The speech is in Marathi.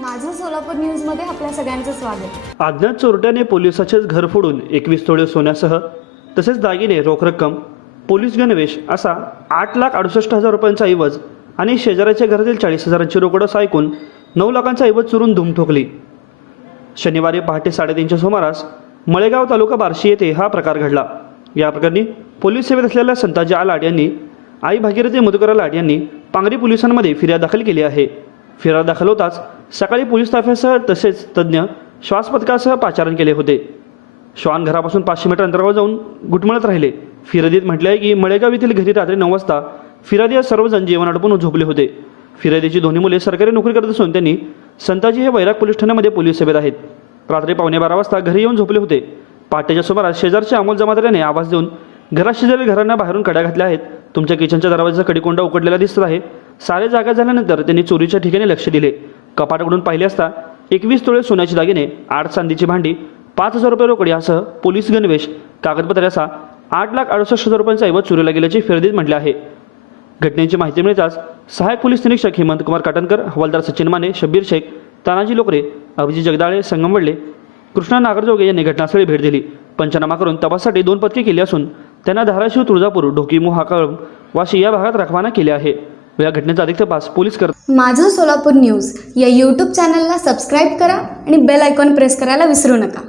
माझं सोलापूर न्यूजमध्ये आपल्या सगळ्यांचं स्वागत. अज्ञात चोरट्याने पोलिसाचेच घर फोडून एकवीस तोळे सोन्यासह तसेच दागिने रोख रक्कम पोलीस गणवेश असा आठ लाख अडुसष्ट हजार रुपयांचा ऐवज आणि शेजाऱ्याच्या घरातील चाळीस हजारांची रोकड असं ऐकून नऊ लाखांचा ऐवज चुरून धूम ठोकली. शनिवारी पहाटे साडेतीनच्या सुमारास मळेगाव तालुका बार्शी येथे हा प्रकार घडला. या प्रकरणी पोलीस सेवेत असलेल्या संताजी आलाड यांनी आई भागीरथी मधुकर लाड यांनी पांगरी पोलिसांमध्ये फिर्याद दाखल केली आहे. फिरार दाखल होताच सकाळी पोलीस ताफ्यासह तसेच तज्ज्ञ श्वासपथकासह पाचारण केले होते. श्वान घरापासून पाचशे मीटर अंतरावर जाऊन घुटमळत राहिले. फिर्यादीत म्हटले आहे की मळेगाव येथील घरी रात्री नऊ वाजता फिर्यादी सर्वजण जेवण अडपून झोपले होते. फिर्यादीची दोन्ही मुले सरकारी नोकरी करत असून त्यांनी संताजी हे वैराग पोलीस ठाण्यामध्ये पोलीस सेवेत आहेत. रात्री पावणे बारा वाजता घरी येऊन झोपले होते. पहाटेच्या सुमारास शेजारच्या अमोल जमादार आवाज देऊन घराशेजारी घरांना बाहेरून कड्या घातल्या आहेत. तुमच्या किचनच्या दरवाजाचा कडीकोंडा उकडलेला दिसत आहे. सारे जागा झाल्यानंतर त्यांनी चोरीच्या ठिकाणी लक्ष दिले. कपाट उघडून पाहिले असता एकवीस तोळे सोन्याची दागिने आठ चांदीची भांडी पाच हजार रुपये रोकड यासह पोलीस गणवेश कागदपत्र असा आठ लाख अडुसष्ट हजार रुपयांचा ऐवज चोरीला गेल्याचे फिरदीत म्हटले आहे. घटनेची माहिती मिळताच सहाय्यक पोलीस निरीक्षक हेमंत कुमार काटणकर हवालदार सचिन माने शब्बीर शेख तानाजी लोकरे अभिजित जगदाळे संगम वडले कृष्णा नागरजोगे यांनी घटनास्थळी भेट दिली. पंचनामा करून तपासासाठी दोन पथके केली असून त्यांना धाराशिव तुळजापूर ढोकी मोहाकळम वाशी या भागात रखवाना केले आहे. या घटनेचा अधिक तपास पोलीस करत माझं सोलापूर न्यूज या यूट्यूब चॅनलला सबस्क्राईब करा आणि बेल आयकॉन प्रेस करायला विसरू नका.